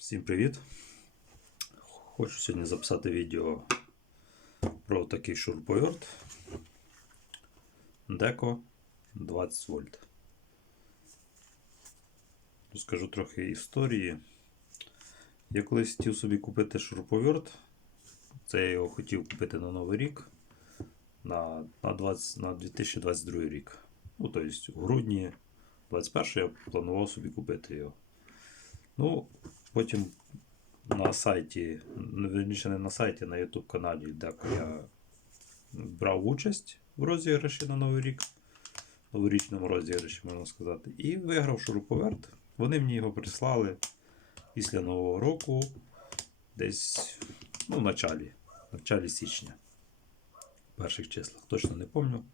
Всім привіт! Хочу сьогодні записати відео про такий шуруповерт Deco 20 вольт. Розкажу трохи історії. Я колись хотів собі купити шуруповерт. Це я його хотів купити на Новий рік на, на, 20, на 2022 рік. Ну, тобто, в грудні 21 я планував собі купити його. Ну, потім на сайті, ну, верніше не на сайті, на YouTube каналі, де я брав участь в розіграші на Новий рік, новорічному розіграші, можна сказати, і виграв шуруповерт. Вони мені його прислали після Нового року, десь ну, в началі, в началі січня. В перших числах, точно не пам'ятаю.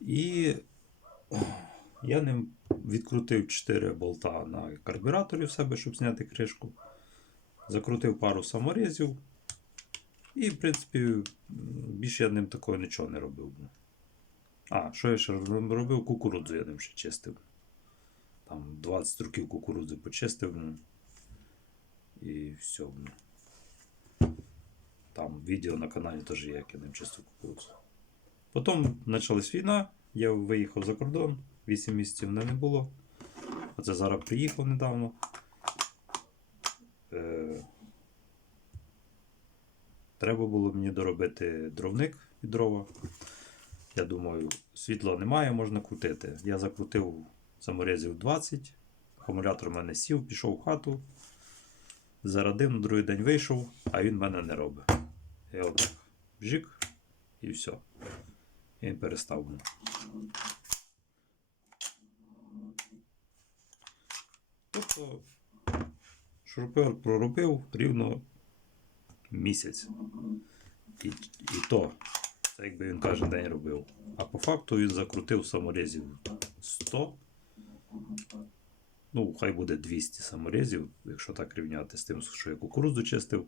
І я ним відкрутив 4 болта на карбюраторі в себе, щоб зняти кришку. Закрутив пару саморезів. І, в принципі, більше я ним такого нічого не робив. А, що я ще робив? Кукурудзу я ним ще чистив. Там 20 років кукурудзи почистив. І все. Там відео на каналі теж є, як я ним чистив кукурудзу. Потім почалась війна, я виїхав за кордон, 8 місяців мене не було. Оце зараз приїхав недавно. Е, Треба було мені доробити дровник під дрова. Я думаю, світла немає, можна крутити. Я закрутив саморезів 20, акумулятор в мене сів, пішов в хату, зарадив, на другий день вийшов, а він мене не робить. Я отак бжик і все. І він перестав. мене. Тобто шуруповерт проробив рівно місяць. І, і то, це якби він кожен день робив. А по факту він закрутив саморезів 100. Ну, хай буде 200 саморезів, якщо так рівняти з тим, що я кукурудзу чистив.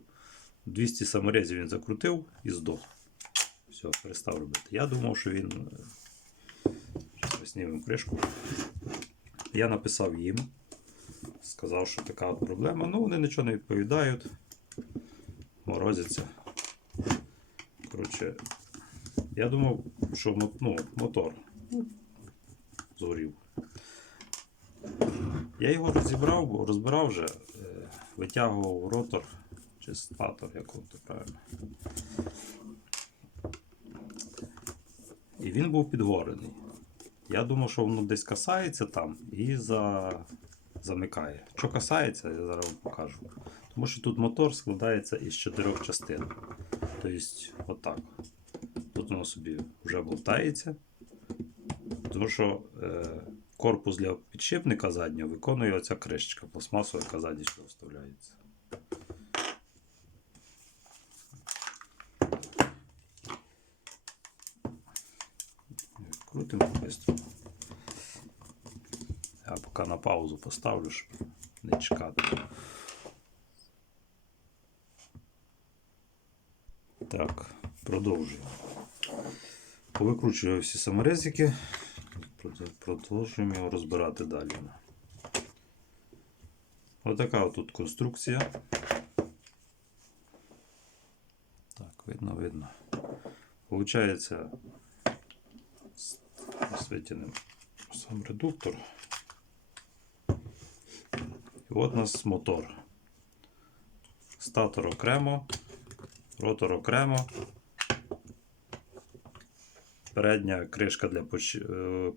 200 саморезів він закрутив і здох. Все, перестав робити. Я думав, що він. е, знімемо кришку. Я написав їм, сказав, що така проблема. Ну, вони нічого не відповідають. Морозяться. Коротше, я думав, що ну, мотор згорів. Я його розібрав, розбирав вже, е, витягував ротор чи статор, як то правильно. І він був підгорений. Я думав, що воно десь касається там і за... замикає. Що касається, я зараз вам покажу. Тому що тут мотор складається із чотирьох частин. Тобто, отак. Тут воно собі вже болтається. Тому що е, корпус для підшипника заднього виконує оця кришечка пластмасова, яка ззаді сюди вставляється. Крутимо швидко. Поки на паузу поставлю, щоб не чекати. Так, продовжую. Повикручую всі саморезики. Продовжуємо його розбирати далі. Отака от тут конструкція. Так, видно, видно. Получається, витягнемо сам редуктор. І от у нас мотор. Статор окремо, ротор окремо. Передня кришка для поч- е,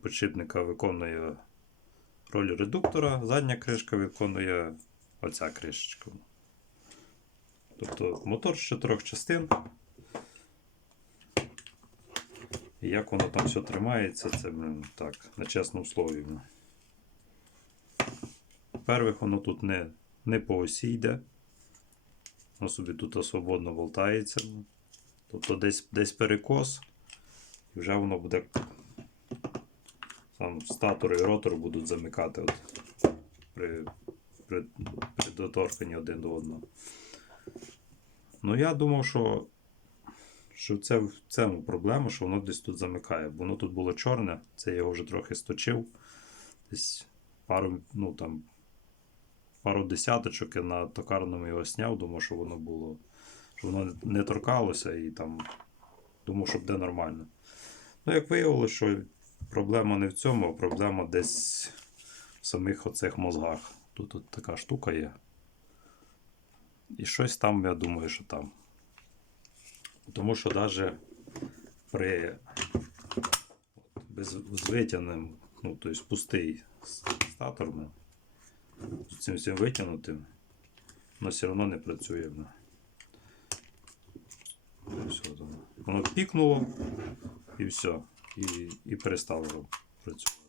виконує роль редуктора, задня кришка виконує оця кришечка. Тобто мотор з чотирьох частин. І як воно там все тримається, це так, на чесному слові. Блин. Первих воно тут не, не по осі йде. Воно собі тут свободно болтається. Тобто десь, десь перекос. І вже воно буде. Сам статор і ротор будуть замикати от, при, при, при доторканні один до одного. Ну я думав, що, що це в цьому проблема, що воно десь тут замикає. Бо воно тут було чорне, це я його вже трохи сточив. Десь пару, ну там пару десяточок, я на токарному його сняв, думав, що воно було, що воно не торкалося і там думав, що буде нормально. Ну, як виявилося, що проблема не в цьому, а проблема десь в самих оцих мозгах. Тут от така штука є. І щось там, я думаю, що там. Тому що навіть при без, ну, тобто пустий статор, з цим всім витягнутим, воно все одно не працює. Все. Воно пікнуло і все. І, і перестало працювати.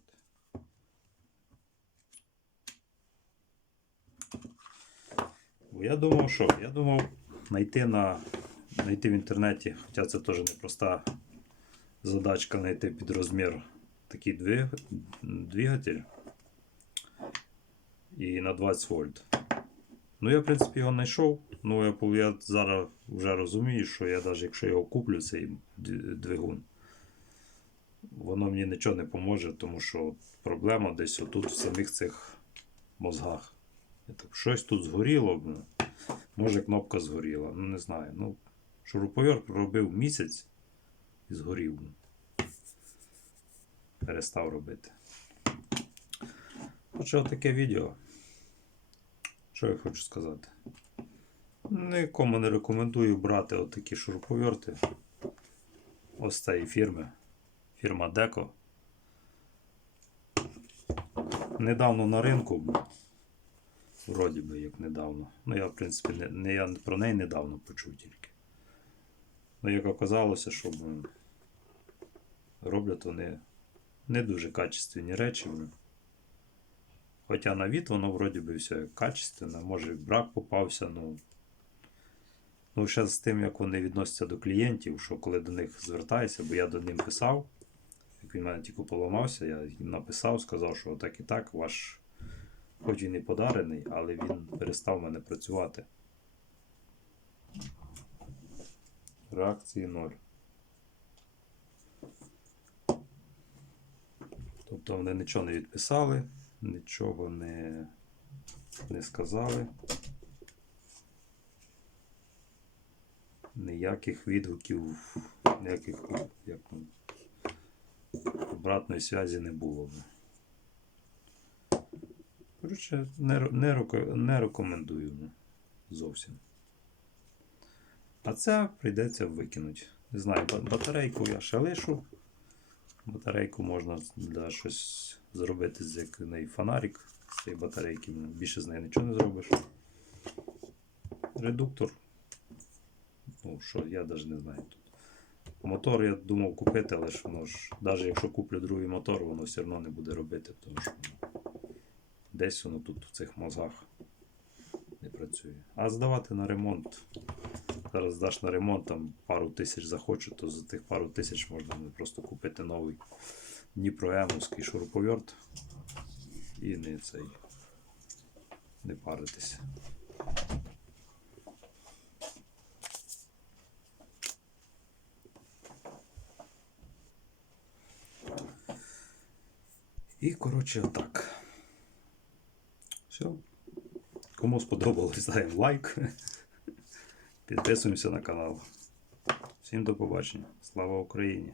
Бо я думав, що? Я думав знайти на знайти в інтернеті, хоча це теж непроста задачка знайти під розмір такий двигатель і на 20 вольт. Ну, я, в принципі, його знайшов. Ну, я, я зараз вже розумію, що я навіть якщо його куплю, цей двигун, воно мені нічого не поможе, тому що проблема десь отут в самих цих мозгах. Щось тут згоріло. блін. Може, кнопка згоріла, ну не знаю. Ну, шуруповерт робив місяць і згорів. Перестав робити. Отже, таке відео. Що я хочу сказати? Нікому не рекомендую брати отакі шуруповерти. Ось цієї фірми. Фірма Deco. Недавно на ринку. Вроді би, як недавно. Ну, я, в принципі, не, не я про неї недавно почув тільки. Ну, як оказалося, що роблять вони не дуже качественні речі. Хоча на від воно вроді би все качественне, може брак попався, ну. Ну, ще з тим, як вони відносяться до клієнтів, що коли до них звертаєшся, бо я до ним писав, як він мене тільки поламався, я їм написав, сказав, що так і так, ваш, хоч і подарений, але він перестав мене працювати. Реакції ноль. Тобто вони нічого не відписали, нічого не, не сказали. Ніяких відгуків, ніяких як, обратної зв'язі не було. Коротше, не, не, не рекомендую зовсім. А це прийдеться викинути. Не знаю, батарейку я ще лишу. Батарейку можна для щось зробити з як неї фонарик з цієї батарейки. ну, Більше з неї нічого не зробиш. Редуктор. Ну, що, я навіть не знаю тут. Мотор я думав купити, але ж воно ж, навіть якщо куплю другий мотор, воно все одно не буде робити, тому що десь воно тут в цих мозгах не працює. А здавати на ремонт. Зараз здаш на ремонт, там пару тисяч захочу, то за тих пару тисяч можна просто купити новий Дніпроемовський шуруповерт і не цей не паритися. І, коротше, отак. Все. Кому сподобалось, даємо лайк. Підписуємося на канал. Всім до побачення. Слава Україні!